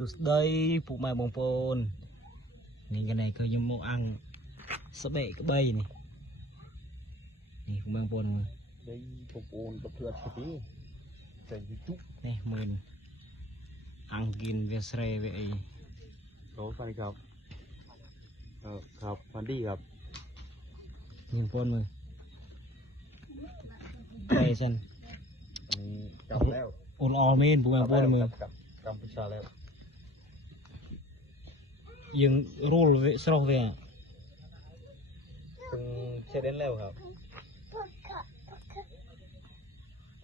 สุดได้ผู้มาบองโปนนี่กันไหนเคยยมโมอังสเบกใบนี่นี่ผู้มาบองโปนได้ผู้โอนประเทือดสิใจจุ๊บนี่มืนอังกินเวสเรเวไอโอ้ฟันครับครับฟันดีครับยิงโปนมือไปสันจับแล้วโอนออเมนผู้มาโปนมือกัมพูชาแล้วยังรูลเวสโรเวถึงเชดเดนแล้วครับ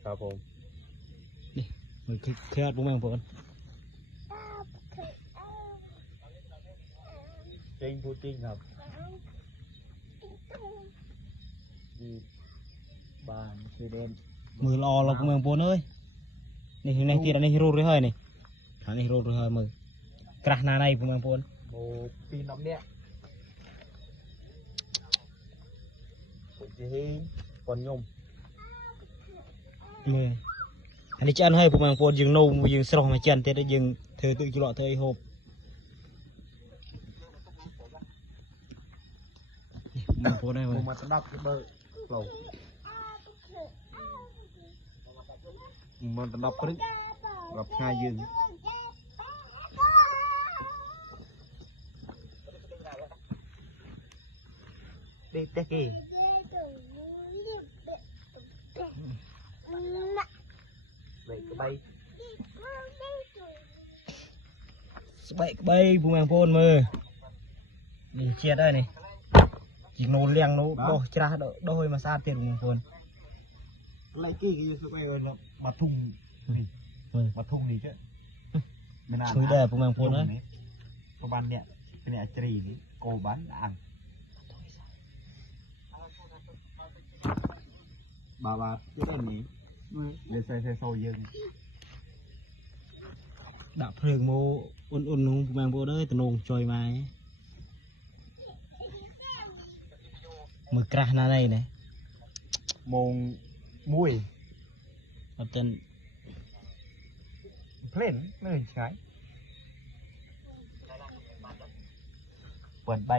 ครับผมนี่มันคือเครียดผู้มาโปนจริงพูดจริงครับดีบานเชดเดนมือรอเราผู้มาโปนเอ้ยนี่ในที่เราในรูลเลยเฮ้ยนี่ทางนี้รูลเลยเฮ้ยมือกระนาในผู้มาโปนโมปีน้ำเนี้ยผมจะให้ก่อนยมมืออันนี้จะอันให้ผู้มาโปนยังนุ่มยังสโลมาจันเตะได้ยังเธอตื่นจุลเธอไอ้หอบมาโปนได้มั้ยมาสนับเบอร์โลมันสนับปรึกรับง่ายยืนเด็กตะกี้ใบใบสบายใบผู้มาโปนมือนี่เชียดได้นี่จิงโนเลี้ยงโนโดชราโดยมาซาเตียนผู้มาโปนไรกี้ก็อยู่สบายเลยมาทุ่งมาทุ่งนี่เจ้ไม่นานช่วยได้ผู้มาโปนนะประมาณเนี่ยเป็นอาจารย์นี่โกบันอ่างบาบาจะได้หนีเลยใส่โซยึงดับเพลิงโมอุ่นๆนุ่งผู้มาโปนเอ้ยตะนงจอยไม้มือกระนาได้เนี่ยมงมุ้ยเอาจนเพลนไม่เห็นใช้เปิดใบ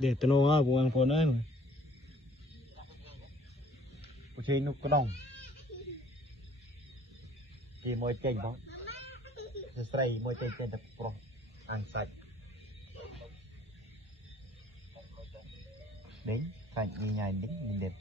เด็ดตะนงอ่ะผู้มาโปนเอ้ยกูใช้นุกกระดองที่มวยเก่งบ้างจะใส่มวยเก่งแต่โปรอ่างใส่đến thành như nhài đính nhìn đẹp